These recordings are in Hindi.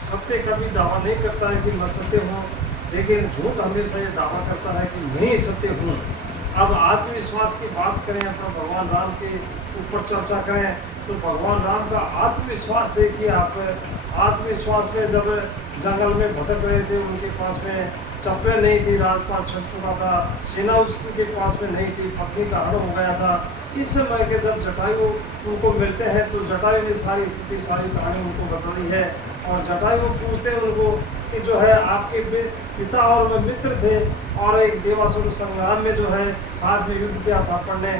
सत्य कभी दावा नहीं करता है कि मैं सत्य हूँ, लेकिन झूठ हमेशा ये दावा करता है कि मैं ही सत्य हूँ। अब आत्मविश्वास की बात करें, अपना भगवान राम के ऊपर चर्चा करें, तो भगवान राम का आत्मविश्वास देखिए आप। आत्मविश्वास में जब जंगल में भटक रहे थे, उनके पास में चप्पलें नहीं थी, राजपाट छट चुका था, सेना उसके पास में नहीं थी, पत्नी का हरण हो गया था। इस समय के जब जटायु उनको मिलते हैं तो जटायु ने सारी स्थिति, सारी कहानी उनको बता दी है। और जटायु पूछते हैं उनको कि जो है आपके पिता और मैं मित्र थे, और एक देवासुर संग्राम में जो है साथ में युद्ध किया था अपन ने,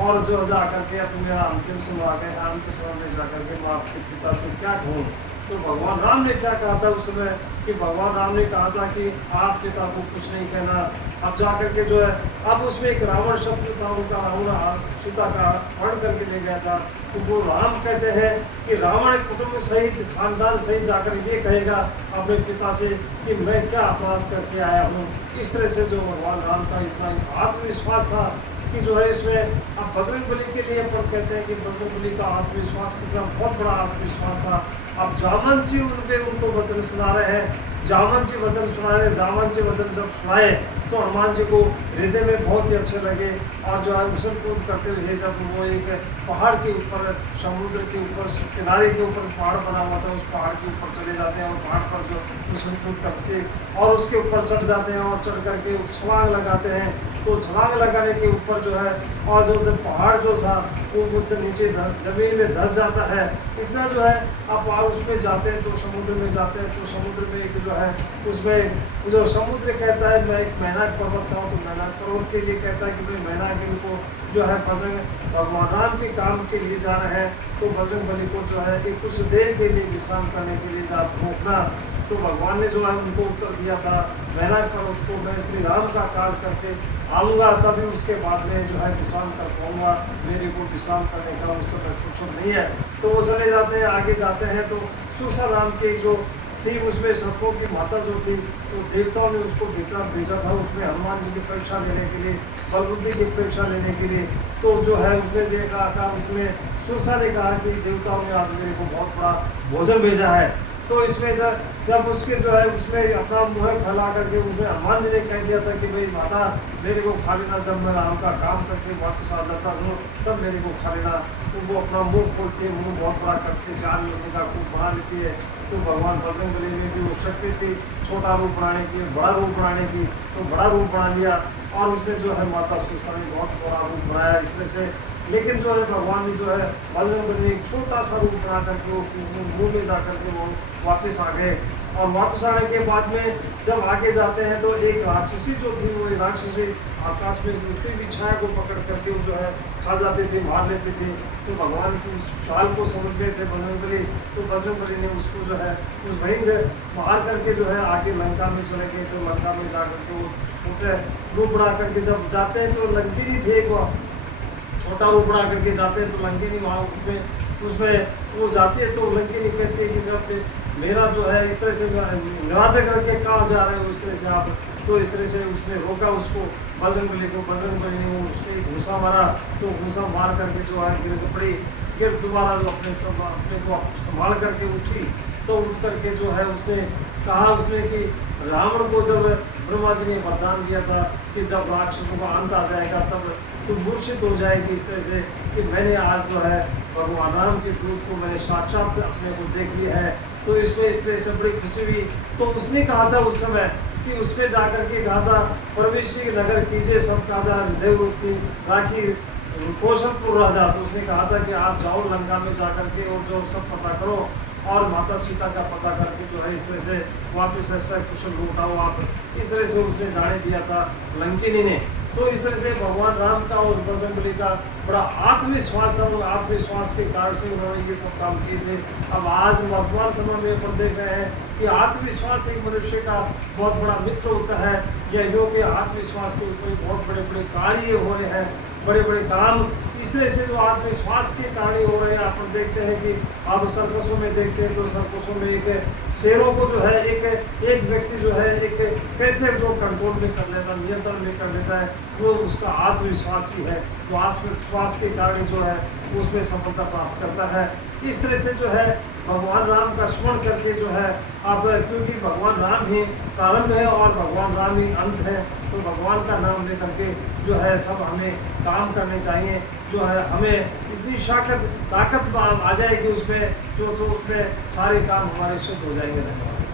और जो जा करके अब मेरा अंतिम समय आ गया, अंत समय में जा करके मैं आपके पिता से क्या कहूँ। तो भगवान राम ने क्या कहा था उस समय, कि भगवान राम ने कहा था कि आप पिता को कुछ नहीं कहना। अब जा करके जो है, अब उसमें एक रावण शत्रु था, उनका रावण सीता का हरण करके ले गया था। तो वो राम कहते हैं कि रावण कुटुंब सहित, खानदान सहित जाकर ये कहेगा अपने पिता से कि मैं क्या अपराध करके आया हूँ। इस तरह से जो भगवान राम का इतना आत्मविश्वास था कि जो है इसमें, अब बजरंगबली के लिए अपन कहते हैं कि बजरंगबली का आत्मविश्वास कितना बहुत बड़ा आत्मविश्वास था। अब जामन जी उनको वचन सुना रहे हैं, जामन जी वचन सुना रहे हैं। जामन जी वचन जब सुनाए तो हनुमान जी को हृदय में बहुत ही अच्छे लगे, और जो है उछल कूद करते हुए जब वो एक पहाड़ के ऊपर, समुद्र के ऊपर किनारे के ऊपर पहाड़ बना हुआ था, उस पहाड़ के ऊपर चले जाते हैं, और पहाड़ पर जो उछल कूद करके और उसके ऊपर चढ़ जाते हैं, और चढ़ करके छलांग लगाते हैं। तो छलांग लगाने के ऊपर जो है, और जो पहाड़ जो था वो नीचे जमीन में धंस जाता है। इतना जो है आप उसमें जाते हैं, तो समुद्र में जाते हैं, तो समुद्र में एक जो है, उसमें जो समुद्र कहता है, मैं एक मैनाक पर्वत था, तो मैनाक पर्वत के लिए कहता है कि भाई मैनाक इनको जो है बजरंग भगवान राम के काम के लिए जा रहे हैं, तो बजरंगबली को जो है एक कुछ देर के लिए विश्राम करने के लिए जा रोकना। तो भगवान ने जो है उनको उत्तर दिया था, मैनाक पर्वत को मैं श्री राम का काज करके आऊँगा, तभी उसके बाद में जो है विश्राम कर पाऊँगा, मेरे को विश्राम करने का उस समय फुर्सत नहीं है। तो वो चले जाते हैं, आगे जाते हैं, तो सुसा नाम की जो थी, उसमें सर्पों की माता जो थी, तो देवताओं ने उसको भेजा था उसमें हनुमान जी की परीक्षा लेने के लिए, बलबुद्धि की परीक्षा लेने के लिए। तो जो है उसने देखा था, उसमें सुरसा ने कहा कि देवताओं ने आज मेरे को बहुत बड़ा भोजन भेजा है। तो इसमें जब उसके जो है उसमें अपना मुँह फैला करके उसमें हनुमान जी ने कह दिया था कि भाई माता मेरे को खा लेना, जब मैं राम का काम करके वापस आ जाता हूँ तब मेरे को खा लेना। तो वो अपना मुंह खोलती है, मुंह बहुत बड़ा करती है, 4 योजन का खूब बना लेती है। तो भगवान बजरंगबली में भी वो शक्ति थी छोटा रूप बनाने की, बड़ा रूप बनाने की, तो बड़ा रूप बना लिया, और उसने जो है माता सुरसा ने बहुत बड़ा रूप बनाया इस तरह से। लेकिन जो है भगवान ने जो है बजरंगबली ने एक छोटा सा रूप बना करके वो मुँह में जा करके वो वापस आ गए। और वापस आने के बाद में जब आगे जाते हैं तो एक राक्षसी जो थी, वो एक राक्षसी आकाश में उड़ती हुई छाया को पकड़ करके वो जो है खा जाते थे, मार लेते थे। तो भगवान की उस चाल को समझ गए थे बजरंगबली, तो बजरंगबली ने उसको जो है उस वहीं से मार करके जो है आगे लंका में चले गए। तो लंका में जा करके वो छोटे रूप बना करके जब जाते हैं तो लंकिनी थे, वो छोटा रूप बना करके जाते हैं, तो लंकिनी वहाँ उसमें वो जाती है। तो लंकिनी कहती है कि जब मेरा जो है इस तरह से निवादे करके कहाँ जा रहे हो इस तरह से आप। तो इस तरह से उसने रोका उसको, बजरंगबली को। बजरंगबली ने उसके घूसा मारा, तो घूसा मार करके जो है गिर पड़ी। गिर दोबारा जो अपने को संभाल करके उठी, तो उठ करके जो है उसने कहा उसने कि रावण को जब ब्रह्मा जी ने वरदान दिया था कि जब राक्षसों का अंत आ जाएगा तब तो मूर्छित हो जाएगी इस तरह से, कि मैंने आज जो है भगवान राम के दूत को मैंने साक्षात अपने को देख लिया है। तो इसमें इस तरह से बड़ी खुशी हुई। तो उसने कहा था उस समय कि उसमें जाकर के कहा था, परमेश्वरी नगर कीजिए सब ताजा हृदय की राखी कौशलपुर राजा। तो उसने कहा था कि आप जाओ लंका में जा करके और जो सब पता करो, और माता सीता का पता करके जो है इस तरह से वापस ऐसा कुशल लौटाओ आप। इस तरह से उसने जाने दिया था लंकिनी ने। तो इस तरह से भगवान राम का और बजरंगबली का बड़ा आत्मविश्वास था, वो आत्मविश्वास के कारण से उन्होंने ये सब काम किए थे। अब आज वर्तमान समय में अपन देख रहे हैं कि आत्मविश्वास एक मनुष्य का बहुत बड़ा मित्र होता है। यह जो कि आत्मविश्वास के ऊपर बहुत बड़े बड़े कार्य हो रहे हैं, बड़े बड़े काम इस तरह से जो आत्मविश्वास के कारण हो रहे हैं। अपन देखते हैं कि आप सर्कसों में देखते हैं, तो सर्कसों में एक शेरों को जो है एक व्यक्ति जो है एक कैसे जो कंट्रोल में कर लेता, नियंत्रण में कर लेता है, वो उसका आत्मविश्वास ही है। तो आत्मविश्वास के कारण जो है उसमें सफलता प्राप्त करता है। इस तरह से जो है भगवान राम का स्मरण करके जो है अब, क्योंकि भगवान राम ही प्रारंभ है और भगवान राम ही अंत है, तो भगवान का नाम लेकर के जो है सब हमें काम करने चाहिए। जो है हमें इतनी ताकत आ जाएगी उसमें, जो तो उसमें सारे काम हमारे सिद्ध हो जाएंगे। धन्यवाद।